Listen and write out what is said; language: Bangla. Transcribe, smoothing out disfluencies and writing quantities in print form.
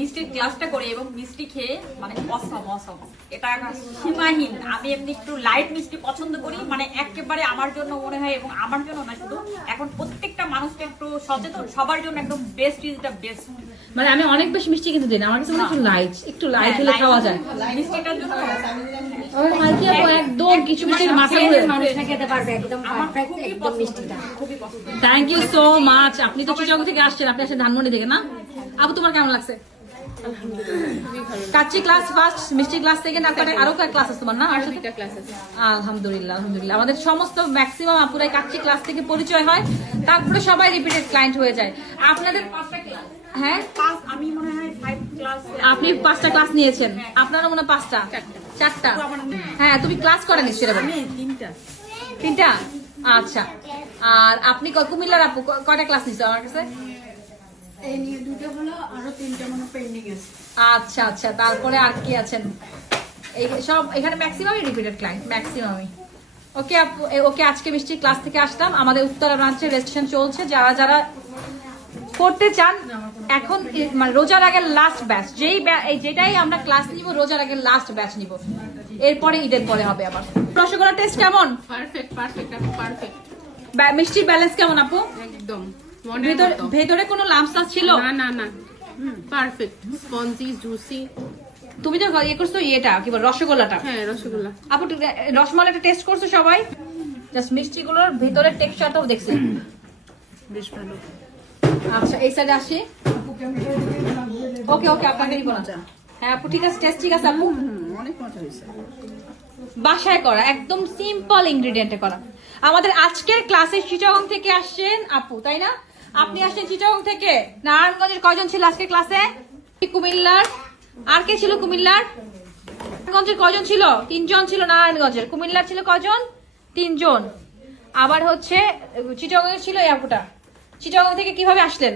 মিষ্টির ক্লাসটা করি এবং মিষ্টি খেয়ে মানে অসম এটা সীমাহীন। আমি এমনি একটু লাইট মিষ্টি পছন্দ করি, মানে একেবারে আমার জন্য মনে হয়, এবং আমার জন্য না শুধু, এখন প্রত্যেকটা মানুষকে একটু সচেতন, সবার জন্য একদম বেস্ট ইজ দ্য বেস্ট। মানে আমি অনেক বেশি মিষ্টি কিন্তু দিই না, আমার কাছে একটু লাইট হলে খাওয়া যায়। মিষ্টিটার জন্য মালকি আপু একদম কিছু মিষ্টির মাথা ঘুরে। মানুষটা খেতে পারবে একদম পারফেক্ট, একদম মিষ্টিটা। Thank you so much. আপনি তো চিটাগং থেকে আসছেন, আপনি আসেন ধানমন্ডি থেকে না? আপু তোমার কেমন লাগছে? কাচ্চি ক্লাস ফার্স্ট, মিষ্টি ক্লাস সেকেন্ড, আরো ক্লাস আছে তোমার না? আলহামদুলিল্লাহ আলহামদুলিল্লাহ। আমাদের সমস্ত ম্যাক্সিমাম আপুরাই কাচ্চি ক্লাস থেকে পরিচয় হয়, তারপরে সবাই রিপিটেড ক্লায়েন্ট হয়ে যায়। আপনাদের হ্যাঁ, আমি মনে হয় 5 ক্লাস। আপনি 5টা ক্লাস নিয়েছেন, আপনারা মনে হয় 5টা 4টা। হ্যাঁ, তুমি ক্লাস করেন সেটা বলো। 3টা? আচ্ছা। আর আপনি কুমিল্লার আপু কয়টা ক্লাস নিছো আমার কাছে? এই নিয়ে দুটো হলো, আরো 3টা মনে পেন্ডিং আছে। আচ্ছা আচ্ছা, তারপরে আর কি আছেন? এই সব এখানে ম্যাক্সিমামই রিপিটেড ক্লায়েন্ট, ম্যাক্সিমামই। ওকে আপু, ওকে আজকে মিষ্টি ক্লাস থেকে আসলাম। আমাদের উত্তরা ব্রাঞ্চে রেজিস্ট্রেশন চলছে, যারা যারা করতে চান এখন মানে রোজার আগের লাস্ট ব্যাচ, যেটাই আমরা ক্লাস নিব রোজার আগের লাস্ট ব্যাচ নিব, এরপরে ঈদের পরে হবে আবার। রসগোল্লা টেস্ট কেমন? পারফেক্ট পারফেক্ট আপু, পারফেক্ট মিষ্টির ব্যালেন্স কেমন আপু? একদম ভেতরে কোনো লাম্পস ছিল? না না না, পারফেক্ট, স্পঞ্জি জুসি। তুমি তো ইয়ে করছো, ইয়েটা কি বল, রসগোল্লাটা? হ্যাঁ রসগোল্লা। আপু রসমালাইটা টেস্ট করছো সবাই? জাস্ট মিষ্টিগুলোর ভেতরের টেক্সচারটাও দেখছি, বেশ ভালো। আচ্ছা এই সাইডে আসি। ওকে ওকে, আপনাকে দিব না। হ্যাঁ আপু ঠিক আছে, টেস্ট ঠিক আছে আপু। অনেক মজা হয়েছে, বাসায় করা, একদম সিম্পল ইনগ্রেডিয়েন্টে করা। আমাদের আজকের ক্লাসে চিটাগং থেকে আসছেন আপু, তাই না? আপনি আসছেন চিটাগং থেকে। নারায়ণগঞ্জের কয়জন ছিল আজকের ক্লাসে? কুমিল্লার আর কে ছিল? কুমিল্লার নারায়ণগঞ্জের কয়জন ছিল? 3 জন ছিল নারায়ণগঞ্জের। কুমিল্লার ছিল কয়জন? 3 জন। আবার হচ্ছে চিটাগং ছিল এই আপুটা। চিটাগং থেকে কিভাবে আসলেন?